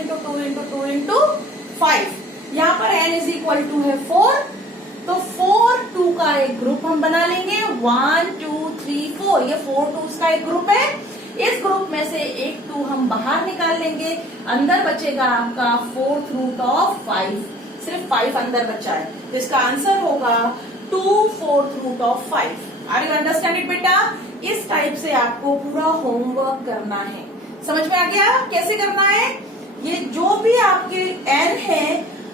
Into two into two into 5। यहाँ पर n is equal to है 4, तो 4 2 का एक ग्रुप हम बना लेंगे, 1 2 3 4, ये 4 2s का एक ग्रुप है। इस ग्रुप में से एक 2 हम बाहर निकाल लेंगे, अंदर बचेगा आपका 4th रूट ऑफ 5, सिर्फ 5 अंदर बचा है, तो इसका आंसर होगा 2 4th root of 5। Are you understand it बेटा? इस टाइप से आपको पूरा होमवर्क करना है। समझ में आ गया कैसे करना है? ये जो भी आपके n है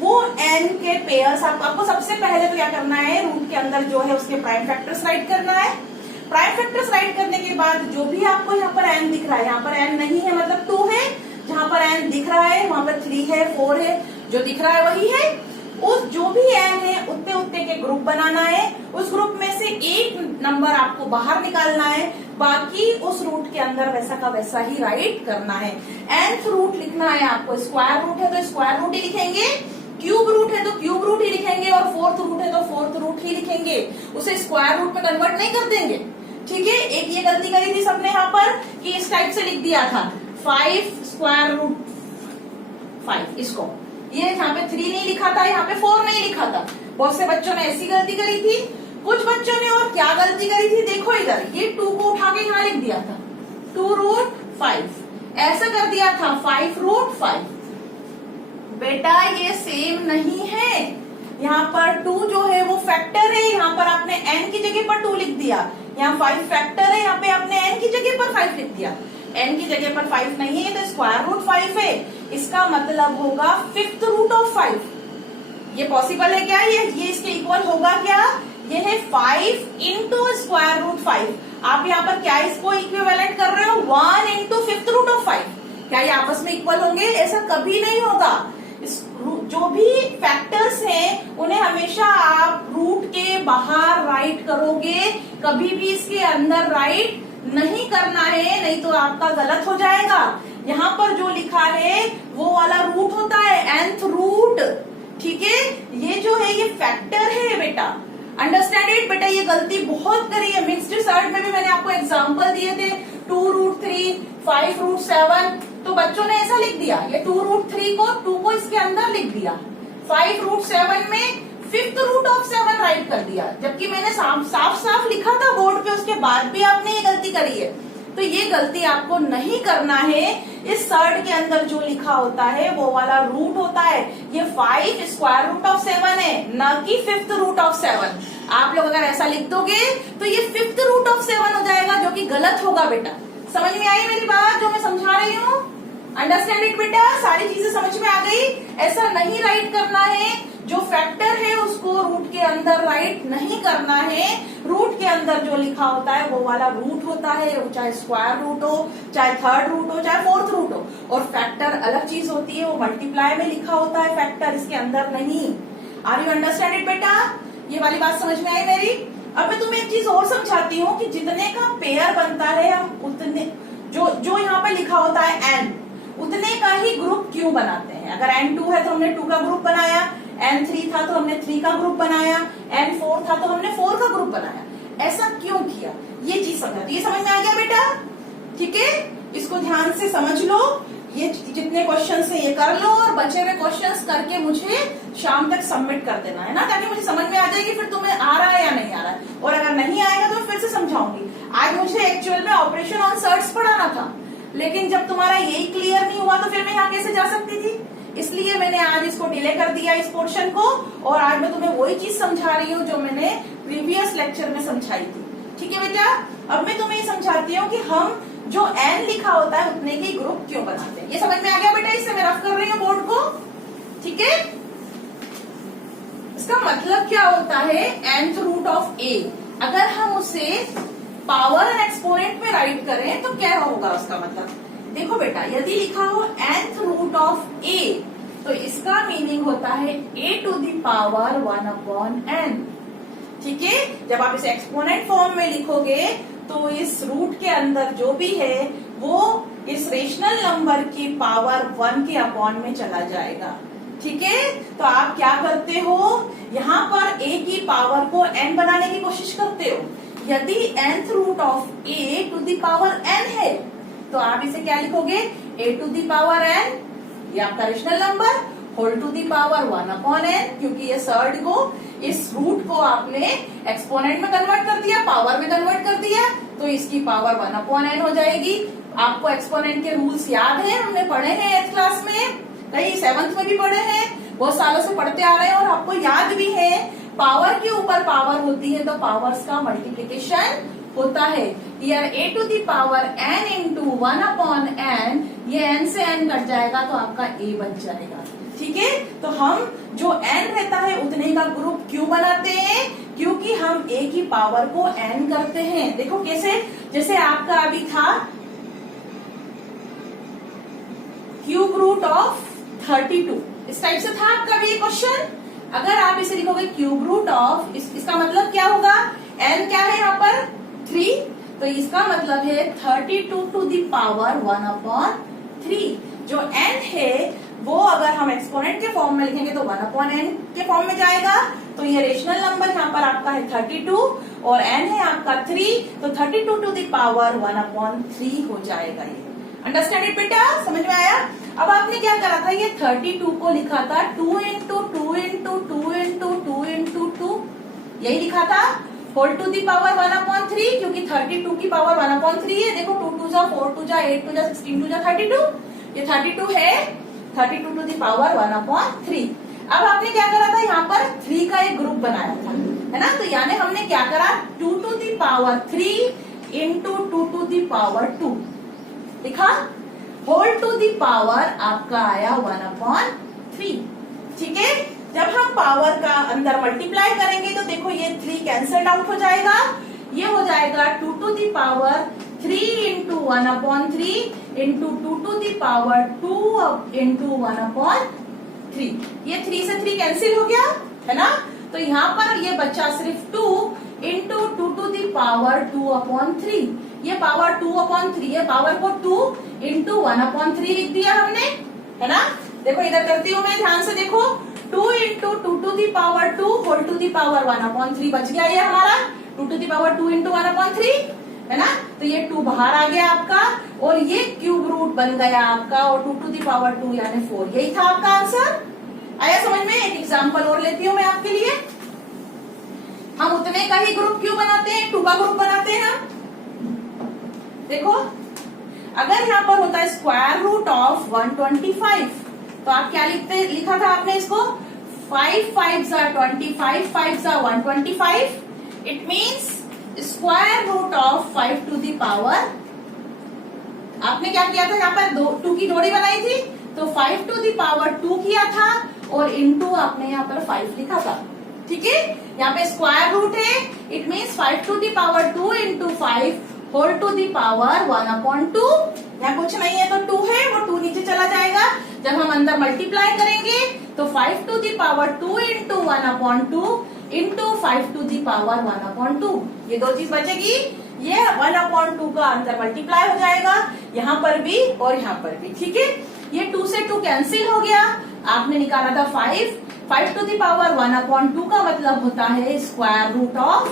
वो n के पेयर्स, आपको सबसे पहले तो क्या करना है, रूट के अंदर जो है उसके प्राइम फैक्टर्स राइट करना है। प्राइम फैक्टर्स राइट करने के बाद जो भी आपको यहाँ पर n दिख रहा है, यहाँ पर n नहीं है मतलब 2 है, जहां पर n दिख रहा है वहां पर 3 है 4 है, जो दिख रहा है वही है। उस जो भी n है उतने उतने के ग्रुप बनाना है, उस ग्रुप में से एक नंबर आपको बाहर निकालना है, बाकी उस रूट के अंदर वैसा का वैसा ही राइट करना है। nth रूट लिखना है आपको, स्क्वायर रूट है तो स्क्वायर रूट ही लिखेंगे, क्यूब रूट है तो क्यूब रूट ही लिखेंगे, और 4th रूट है तो 4th रूट ही लिखेंगे, उसे स्क्वायर रूट में कन्वर्ट नहीं कर देंगे। ठीक है, एक ये गलती करी थी सबने यहाँ पर कि इस टाइप से लिख दिया था 5 स्क्वायर रूट 5, इसको ये यहाँ पे 3 नहीं लिखा था, यहाँ पे 4 नहीं लिखा था। बहुत से बच्चों ने ऐसी गलती करी थी। कुछ बच्चों ने और क्या गलती करी थी, देखो इधर, ये 2 को उठा के यहाँ लिख दिया था 2 रूट 5, ऐसा कर दिया था 5 रूट 5। बेटा ये सेम नहीं है, यहाँ पर 2 जो है वो फैक्टर है, यहाँ पर आपने n की जगह पर 2 लिख दिया, यहाँ 5 फैक्टर है, यहाँ पे आपने n की जगह पर 5 लिख दिया। n की जगह पर 5 नहीं है तो स्क्वायर रूट 5 है, इसका मतलब होगा 5th रूट ऑफ 5। ये पॉसिबल है क्या? ये इसके इक्वल होगा क्या? ये है 5 इंटू स्क्वायर रूट 5। आप यहाँ पर क्या इसको इक्विवेलेंट कर रहे हो? 1 इंटू 5th रूट ऑफ 5। क्या ये आपस में इक्वल होंगे? ऐसा कभी नहीं होगा। जो भी फैक्टर्स हैं उन्हें हमेशा आप रूट के बाहर राइट करोगे, कभी भी इसके अंदर राइट नहीं करना है, नहीं तो आपका गलत हो जाएगा। यहाँ पर जो लिखा है वो वाला रूट होता है nth रूट। ठीक है, ये जो है ये फैक्टर है बेटा, अंडरस्टैंड इट बेटा। ये गलती बहुत करी है, मिक्स्ड सर्ट में भी मैंने आपको एग्जांपल दिए थे, 2 रूट 3 5 रूट 7, तो बच्चों ने ऐसा लिख दिया, ये 2 रूट 3 को 2 को इसके अंदर लिख दिया, 5 रूट 7 में 5th रूट ऑफ 7 राइट कर दिया, जबकि मैंने साफ साफ लिखा था बोर्ड पे, उसके बाद भी आपने ये गलती करी है। तो ये गलती आपको नहीं करना है। इस सर्ट के अंदर जो लिखा होता है वो वाला रूट होता है, ये 5 स्क्वायर रूट ऑफ 7 है, न कि 5th रूट ऑफ 7। आप लोग अगर ऐसा लिख दोगे तो ये 5th रूट ऑफ 7 हो जाएगा, जो कि गलत होगा बेटा। समझ में आई मेरी बात जो मैं समझा रही हूँ? अंडरस्टैंड इट बेटा, सारी चीजें समझ में आ गई। ऐसा नहीं राइट करना है, जो फैक्टर है उसको रूट के अंदर राइट नहीं करना है। रूट के अंदर जो लिखा होता है वो वाला रूट होता है, वो चाहे स्क्वायर रूट हो, चाहे 3rd रूट हो, चाहे 4th रूट हो। और फैक्टर अलग चीज होती है, वो मल्टीप्लाई में लिखा होता है फैक्टर, इसके अंदर नहीं। आर यू अंडरस्टैंड इट बेटा? ये वाली बात समझ में आई मेरी? अब मैं तुम्हें एक चीज और समझाती हूँ कि जितने का पेयर बनता है, हम उतने जो यहाँ पे लिखा होता है n, उतने का ही ग्रुप क्यों बनाते हैं। अगर n2 है तो हमने 2 का ग्रुप बनाया, n3 था तो हमने 3 का ग्रुप बनाया, n4 था तो हमने 4 का ग्रुप बनाया। ऐसा क्यों किया, ये चीज समझा। तो ये समझ में आ गया बेटा? ठीक है, इसको ध्यान से समझ लो। ये जितने क्वेश्चन है ये कर लो, और बचे हुए क्वेश्चंस करके मुझे शाम तक सबमिट कर देना है ना, ताकि मुझे समझ में आ जाएगी फिर तुम्हें आ रहा है या नहीं आ रहा है। और अगर नहीं आएगा तो मैं फिर से समझाऊंगी। आज मुझे एक्चुअल में ऑपरेशन ऑन सर्ट्स पढ़ाना था, लेकिन जब तुम्हारा यही क्लियर नहीं हुआ तो फिर मैं यहाँ कैसे जा सकती थी, इसलिए मैंने आज इसको डिले कर दिया इस पोर्शन को, और आज मैं तुम्हें वही चीज समझा रही हूँ जो मैंने प्रीवियस लेक्चर में समझाई थी। ठीक है बेटा, अब मैं तुम्हें ये समझाती हूँ कि हम जो n लिखा होता है उतने के ग्रुप क्यों बनाते हैं। ये समझ में आ गया बेटा? इससे मैं रफ कर रही हूँ बोर्ड को। ठीक है, इसका मतलब क्या होता है, nth रूट ऑफ a अगर हम उसे पावर एंड एक्सपोनेंट में राइट करें तो क्या होगा उसका मतलब। देखो बेटा, यदि लिखा हो nth रूट ऑफ a तो इसका मीनिंग होता है a to the power 1/n। ठीक है, जब आप इसे एक्सपोनेंट फॉर्म में लिखोगे तो इस रूट के अंदर जो भी है वो इस रेशनल नंबर की पावर 1 के अपॉन में चला जाएगा। ठीक है, तो आप क्या करते हो, यहाँ पर a की पावर को n बनाने की कोशिश करते हो। यदि nth root of a to the power n है तो आप इसे क्या लिखोगे, a to the power n ये आपका rational number whole to the power 1/n, क्योंकि ये सर्ड को, इस रूट को आपने एक्सपोनेंट में कन्वर्ट कर दिया, पावर में कन्वर्ट कर दिया, तो इसकी पावर 1/n हो जाएगी। आपको एक्सपोनेंट के रूल्स याद हैं, हमने पढ़े हैं 8th क्लास में, कहीं 7th में भी पढ़े हैं, बहुत सालों से पढ़ते आ रहे हैं और आपको याद भी है। पावर के ऊपर पावर होती है तो पावर्स का मल्टीप्लीकेशन होता है। यार a to the power n into 1/n, ये n से n कट जाएगा तो आपका a बच जाएगा। ठीक है, तो हम जो n रहता है उतने का ग्रुप क्यों बनाते हैं? क्योंकि हम a की पावर को n करते हैं। देखो कैसे, जैसे आपका अभी था क्यूब रूट ऑफ 32, इस टाइप से था आपका भी क्वेश्चन। अगर आप इसे लिखोगे क्यूब रूट ऑफ, इसका मतलब क्या होगा? n क्या है यहाँ पर? 3, तो इसका मतलब है 32 टू दी पावर 1/3। जो n है वो अगर हम एक्सपोनेंट के फॉर्म में लिखेंगे तो 1/n के फॉर्म में जाएगा। तो ये रेशनल नंबर यहाँ पर आपका है 32 और n है आपका 3, तो 32 टू दी पावर 1/3 हो जाएगा। ये अंडरस्टैंड इट बेटा, समझ में आया? अब आपने क्या करा था, ये 32 को लिखा था 2 इंटू 2 इंटू 2 इंटू 2 इंटू 2, यही लिखा था होल टू दी पावर 1/3, क्योंकि 32 की पावर 1/3 है। देखो 2 2 जा 4 2 जा 8 2 जा 16 2 जा 32, ये 32 है 32 टू दी पावर 1/3। अब आपने क्या करा था, यहाँ पर 3 का एक ग्रुप बनाया था, है ना? तो यानी हमने क्या करा, 2 to the power 3 into 2 to the power 2 लिखा, होल टू दी पावर आपका आया 1/3। ठीक है, जब हम पावर का अंदर मल्टीप्लाई करेंगे तो देखो ये 3 कैंसल्ड आउट हो जाएगा, ये हो जाएगा 2 to the power 3 into 1/3 into 2 to the power 2 into 1/3। ये 3 से 3 कैंसिल हो गया, है ना? तो यहाँ पर ये बच्चा सिर्फ 2 इंटू 2 टू दी पावर 2/3। ये पावर 2/3 है, पावर को 2 इंटू 1/3 लिख दिया हमने, है ना? देखो इधर करती हूँ मैं, ध्यान से देखो, 2 into 2 to the power 2 whole to the power 1/3 बच गया ये हमारा, 2 टू दी पावर 2 इंटू 1/3, है ना? तो ये 2 बाहर आ गया आपका और ये क्यूब रूट बन गया आपका, और 2 टू दी पावर 2 यानी 4, यही था आपका आंसर। आया समझ में? एक एग्जाम्पल और लेती हूँ मैं आपके लिए। हम उतने का ही ग्रुप क्यों बनाते हैं, 2 का ग्रुप बनाते हैं हम। देखो अगर यहाँ पर होता है स्क्वायर रूट ऑफ 125, तो आप क्या लिखा था आपने इसको, 5 5 25, 5 125, it means square root of 5 to the power. आपने क्या किया था, यहाँ पर 2 की जोड़ी बनाई थी, तो 5 टू दी पावर 2 किया था और इनटू आपने यहाँ पर 5 लिखा था। ठीक है, यहाँ पे स्क्वायर रूट है, it means 5 to the power 2 into 5 whole to the power 1/2। यहाँ कुछ नहीं है तो 2 है, वो 2 नीचे चला जाएगा। जब हम अंदर मल्टीप्लाई करेंगे तो 5 to the power 2 into 1/2 into 5 to the power 1/2, ये 2 चीज बचेगी। ये 1/2 का अंदर मल्टीप्लाई हो जाएगा, यहाँ पर भी और यहाँ पर भी। ठीक है, ये 2 से 2 कैंसिल हो गया, आपने निकाला था 5 टू दी पावर 1/2 का मतलब होता है स्क्वायर रूट ऑफ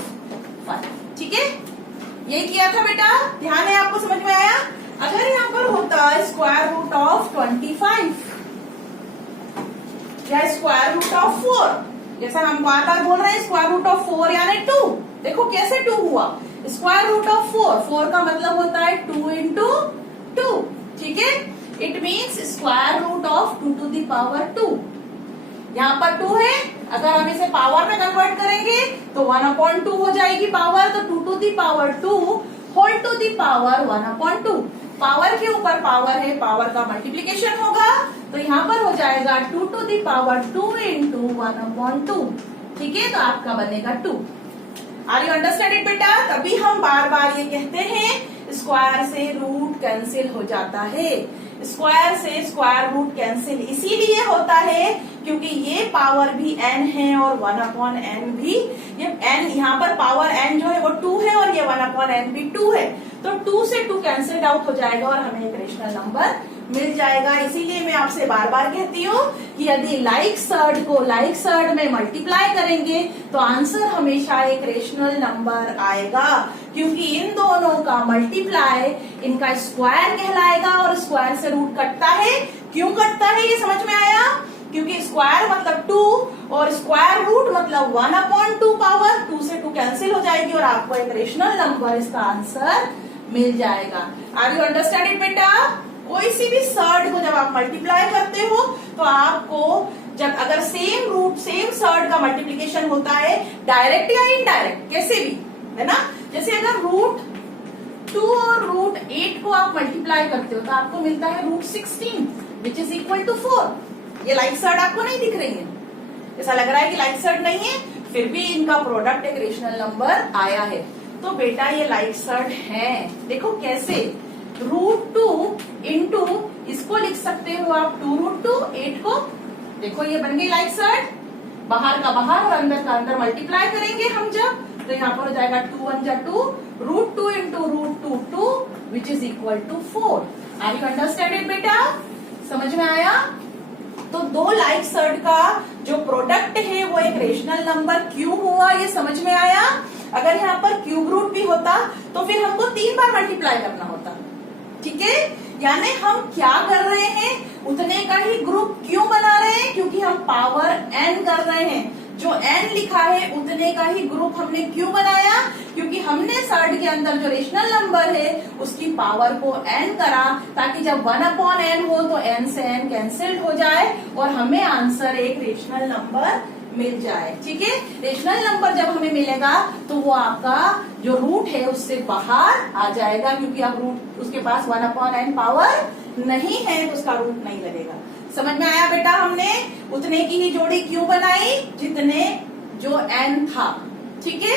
5। ठीक है, ये किया था बेटा, ध्यान है आपको, समझ में आया? अगर यहाँ पर होता स्क्वायर रूट ऑफ 25 या स्क्वायर रूट ऑफ 4, जैसा हम बार बार बोल रहे हैं स्क्वायर रूट ऑफ 4 यानी 2, देखो कैसे 2 हुआ, स्क्वायर रूट ऑफ 4 का मतलब होता है 2 इंटू 2। ठीक है, it means square root of 2 to the power 2। यहाँ पर 2 है, अगर हम इसे पावर में कन्वर्ट करेंगे तो 1/2 हो जाएगी पावर, तो 2 to the power 2 whole to the power 1/2। Power के ऊपर पावर है, पावर का मल्टीप्लीकेशन होगा, तो यहाँ पर हो जाएगा 2 टू दी पावर 2 इंटू 1/2। ठीक है, तो आपका बनेगा 2। आर यू अंडरस्टैंड इट बेटा? तभी हम बार बार ये कहते हैं स्क्वायर से रूट कैंसिल हो जाता है। स्क्वायर से स्क्वायर रूट कैंसिल इसीलिए होता है क्योंकि ये पावर भी n है और 1/n भी, ये n यहाँ पर पावर n जो है वो 2 है और ये 1/n भी 2 है, तो 2 से 2 कैंसिल आउट हो जाएगा और हमें एक रेशनल नंबर मिल जाएगा। इसीलिए मैं आपसे बार बार कहती हूँ कि यदि लाइक सर्ड को लाइक सर्ड में मल्टीप्लाई करेंगे तो आंसर हमेशा एक रेशनल नंबर आएगा, क्योंकि इन दोनों का मल्टीप्लाई इनका स्क्वायर कहलाएगा और स्क्वायर से रूट कटता है। क्यों कटता है ये समझ में आया? क्योंकि स्क्वायर मतलब 2 और स्क्वायर रूट मतलब 1/2 पावर 2 से 2 कैंसिल हो जाएगी और आपको एक रेशनल नंबर इसका आंसर मिल जाएगा। आर यू अंडरस्टैंड इट बेटा? कोई सी भी सर्ड को जब आप मल्टीप्लाई करते हो तो आपको जब अगर सेम रूट सेम सर्ड का मल्टीप्लीकेशन होता है डायरेक्ट या इनडायरेक्ट कैसे भी, है ना? जैसे अगर रूट 2 और रूट 8 को आप मल्टीप्लाई करते हो तो आपको मिलता है root 16 which is equal to 4। ये लाइक सर्ड आपको नहीं दिख रही है, ऐसा लग रहा है कि लाइक सर्ड नहीं है, फिर भी इनका प्रोडक्ट एक रेशनल नंबर आया है। तो बेटा ये लाइक सर्ड है। देखो कैसे, रूट 2 इंटू इसको लिख सकते हो आप 2√2, 8 को देखो ये बन गई लाइक सर्ड। बाहर का बाहर और अंदर का अंदर मल्टीप्लाई करेंगे हम जब, तो यहाँ पर हो जाएगा 2 1 जा 2, √2 into √2 2 which is equal to 4। Are you understand it बेटा? समझ में आया? तो दो लाइक सर्ड का जो प्रोडक्ट है वो एक रेशनल नंबर क्यों हुआ ये समझ में आया? अगर यहाँ पर क्यूब रूट भी होता तो फिर हमको 3 बार मल्टीप्लाई करना होता, ठीक है? यानी हम क्या कर रहे हैं, उतने का ही ग्रुप क्यों बना रहे हैं? क्योंकि हम पावर n कर रहे हैं। जो n लिखा है उतने का ही ग्रुप हमने क्यों बनाया? क्योंकि हमने सर्ड के अंदर जो रेशनल नंबर है उसकी पावर को n करा ताकि जब 1/n हो तो n से n कैंसिल्ड हो जाए और हमें आंसर एक रेशनल नंबर मिल जाए, ठीक है? रेशनल नंबर जब हमें मिलेगा तो वो आपका जो रूट है उससे बाहर आ जाएगा, क्योंकि अब रूट उसके पास 1/n पावर नहीं है तो उसका रूट नहीं लगेगा। समझ में आया बेटा? हमने उतने की ही जोड़ी क्यों बनाई जितने जो n था, ठीक है?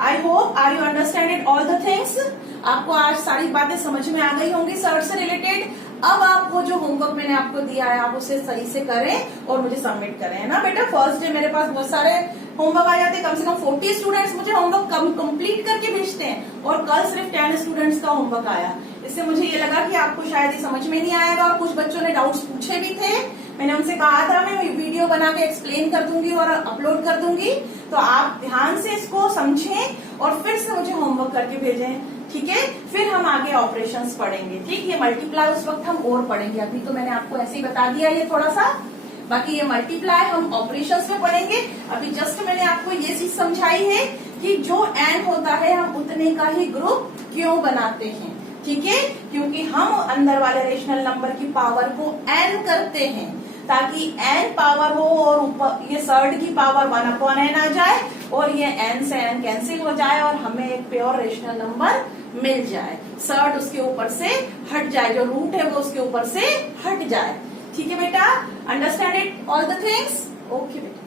I hope are you understand it all the things. आपको आज सारी बातें समझ में आ गई होंगी सर्ट से रिलेटेड। अब आपको जो होमवर्क मैंने आपको दिया है आप उसे सही से करें और मुझे सबमिट करें, है ना बेटा? फर्स्ट डे मेरे पास बहुत सारे होमवर्क आ जाते हैं, कम से कम 40 स्टूडेंट्स मुझे होमवर्क कंप्लीट करके भेजते हैं और कल सिर्फ 10 स्टूडेंट्स का होमवर्क आया। इससे मुझे ये लगा कि आपको शायद ये समझ में नहीं आएगा और कुछ बच्चों ने डाउट्स पूछे भी थे। मैंने उनसे कहा था मैं वीडियो बना के एक्सप्लेन कर दूंगी और अपलोड कर दूंगी, तो आप ध्यान से इसको समझें और फिर से मुझे होमवर्क करके भेजें, ठीक है? फिर हम आगे ऑपरेशंस पढ़ेंगे, ठीक? ये मल्टीप्लाई उस वक्त हम और पढ़ेंगे, अभी तो मैंने आपको ऐसे ही बता दिया ये थोड़ा सा, बाकी ये मल्टीप्लाई हम ऑपरेशंस में पढ़ेंगे। अभी जस्ट मैंने आपको ये चीज समझाई है कि जो n होता है हम उतने का ही ग्रुप क्यों बनाते हैं, ठीक है? क्योंकि हम अंदर वाले रेशनल नंबर की पावर को n करते हैं ताकि n पावर हो और ऊपर ये सर्ड की पावर 1/n आ जाए और ये n से n कैंसिल हो जाए और हमें एक प्योर रेशनल नंबर मिल जाए। सर्ड उसके ऊपर से हट जाए, जो रूट है वो उसके ऊपर से हट जाए, ठीक है बेटा? Understand it all the things? Okay बेटा।